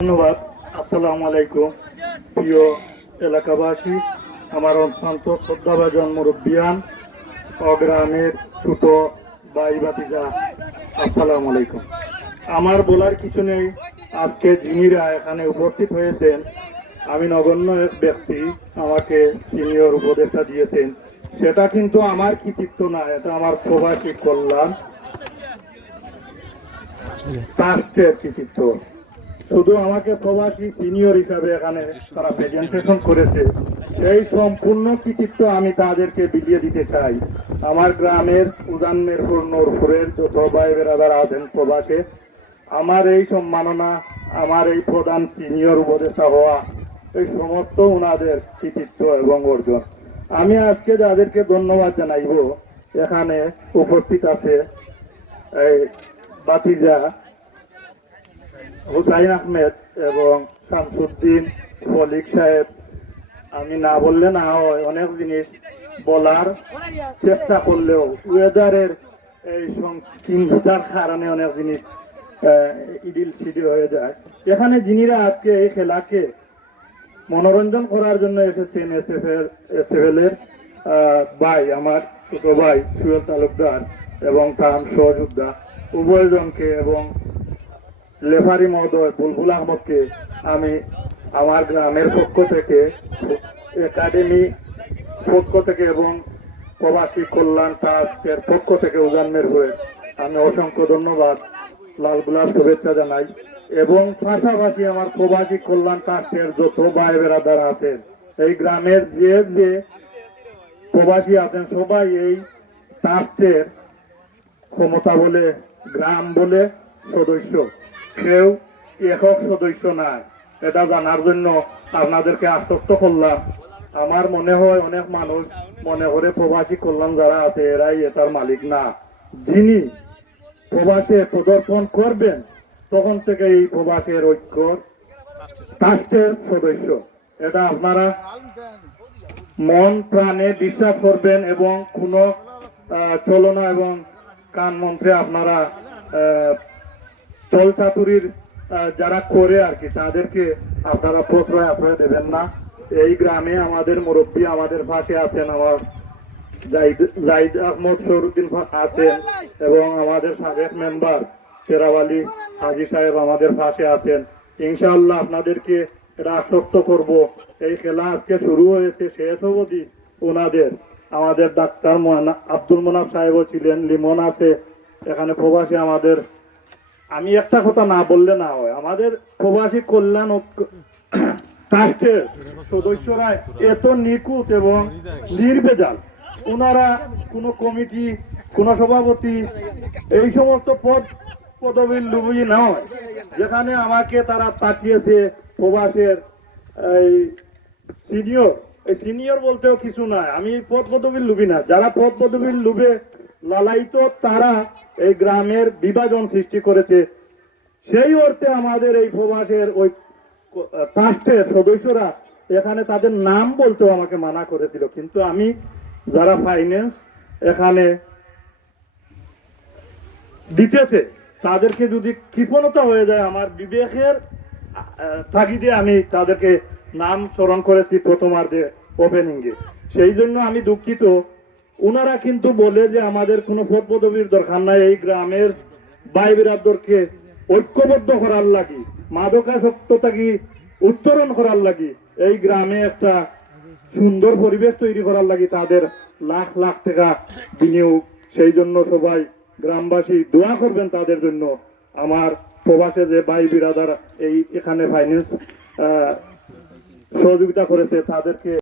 ধন্যবাদ। আসসালামু আলাইকুম প্রিয় এলাকাবাসী, আমার অত্যন্ত শ্রদ্ধাভাজন মুরব্বিয়ান ও গ্রামের ছোট ভাই ভাতিজা, আসসালামু আলাইকুম। আমার বলার কিছু নেই। আজকে যিনিরা এখানে উপস্থিত হয়েছেন, আমি নগণ্য এক ব্যক্তি, আমাকে সিনিয়র উপদেষ্টা দিয়েছেন, সেটা কিন্তু আমার কৃতিত্ব না, এটা আমার প্রবাসী কল্যাণ ট্রাস্টের কৃতিত্ব। শুধু আমাকে প্রবাসী সিনিয়র হিসাবে এখানে তারা প্রেজেন্টেশন করেছে, সেই সম্পূর্ণ কৃতিত্ব আমি তাদেরকে বিলিয়ে দিতে চাই। আমার গ্রামের উজানমেরপুর নূরপুরের যত ভাই বেরাদার আছেন প্রবাসে, আমার এই সম্মাননা, আমার এই প্রধান সিনিয়র উপদেষ্টা হওয়া, এই সমস্ত ওনাদের কৃতিত্ব এবং অর্জন। আমি আজকে যাদেরকে ধন্যবাদ জানাইব, এখানে উপস্থিত আছে এই বাতিজা হুসাইন আহমেদ এবং শামসুদ্দিন মলিক সাহেব। আমি না বললে না হয়, অনেক জিনিস বলার চেষ্টা করলেও ওয়েদারের এই সংকীর্ণতার কারণে অনেক জিনিস ইডিল সিডিল হয়ে যায়। এখানে যিনিরা আজকে এই খেলাকে মনোরঞ্জন করার জন্য এসেছেন, এসএফএল এর ভাই, আমার ছোট ভাই সুয়েল তালুকদার এবং তার সহযোদ্ধা উভয়জনকে এবং লেফারি মহোদয় বুলবুল আহমদকে আমি আমার গ্রামের পক্ষ থেকে, একাডেমি পক্ষ থেকে এবং প্রবাসী কল্যাণ ট্রাস্টের পক্ষ থেকে উজানমের হয়ে আমি অসংখ্য ধন্যবাদ, লাল গোলাপ শুভেচ্ছা জানাই। এবং পাশাপাশি আমার প্রবাসী কল্যাণ ট্রাস্টের যত ভাই বেরাদার আছেন, এই গ্রামের যে যে প্রবাসী আছেন, সবাই এই ট্রাস্টের ক্ষমতা বলে, গ্রাম বলে সদস্য, কেউ একক সদস্য নাই। এটা জানার জন্য আপনাদেরকে আশ্বস্ত করলাম। আমার মনে হয় অনেক মানুষ মনে করে প্রবাসী কল্যাণ যারা আছে এরাই এটার মালিক না। যিনি প্রবাসে প্রদর্শন করবেন, তখন থেকে এই প্রবাসের ঐক্য ট্রাস্টের সদস্য, এটা আপনারা মন প্রাণে বিশ্বাস করবেন। এবং কোনো চলনা এবং কান মন্ত্রে আপনারা চল চাতুরির যারা করে আর কি, তাদেরকে আপনারা প্রশ্রয় আশ্রয় দেবেন না। এই গ্রামে আমাদের মুরব্বী আমাদের পাশে আছেন, আমার জাহিদ আহমদ শহরুদ্দিন আছেন এবং আমাদের সাবেক মেম্বার শেরাওয়ালি হাজি সাহেব আমাদের পাশে আছেন। ইনশাআল্লাহ আপনাদেরকে এটা আশ্বস্ত করব, এই খেলা আজকে শুরু হয়েছে, শেষ অবধি ওনাদের, আমাদের ডাক্তার আব্দুল মোনাফ সাহেবও ছিলেন, লিমন আছে এখানে প্রবাসী আমাদের। আমি একটা কথা না বললে না হয়, আমাদের প্রবাসী কল্যাণ ট্রাস্টের সদস্যরা এত নিখুঁত এবং নির্ভেজাল, ওনারা কোনো কমিটি, কোনো সভাপতি, এই সমস্ত পদবীর লুবি নয়। যেখানে আমাকে তারা পাঠিয়েছে প্রবাসের এই সিনিয়র, এই সিনিয়র বলতেও কিছু নাই, আমি পদ পদবীর লুবি না। যারা পদ পদবীর লুবে লালায়িত, তারা এই গ্রামের বিভাজন সৃষ্টি করেছে। সেই অর্থে আমাদের এই প্রবাসের ওই ট্রাস্টের সদস্যরা এখানে তাদের নাম বলতেও আমাকে মানা করেছিল, কিন্তু আমি যারা ফাইন্যান্স এখানে দিতেছে, তাদেরকে যদি কৃপণতা হয়ে যায়, আমার বিবেকের তাগিদে আমি তাদেরকে নাম স্মরণ করেছি প্রথমার্ধে ওপেনিংয়ে। সেই জন্য আমি দুঃখিত। ওনারা কিন্তু বলে যে আমাদের কোনো পদ পদবীর দরকার নাই, এই গ্রামের ভাই বিরাদরকে ঐক্যবদ্ধ করার লাগি, মাদকাসক্ততাকে উত্তরণ করার লাগি, এই গ্রামে একটা সুন্দর পরিবেশ তৈরি করার লাগি তাদের লাখ লাখ টাকা বিনিয়োগ। সেই জন্য সবাই গ্রামবাসী দোয়া করবেন তাদের জন্য। আমার প্রবাসে যে ভাই বিরাদার এই এখানে ফাইন্যান্স সহযোগিতা করেছে, তাদেরকে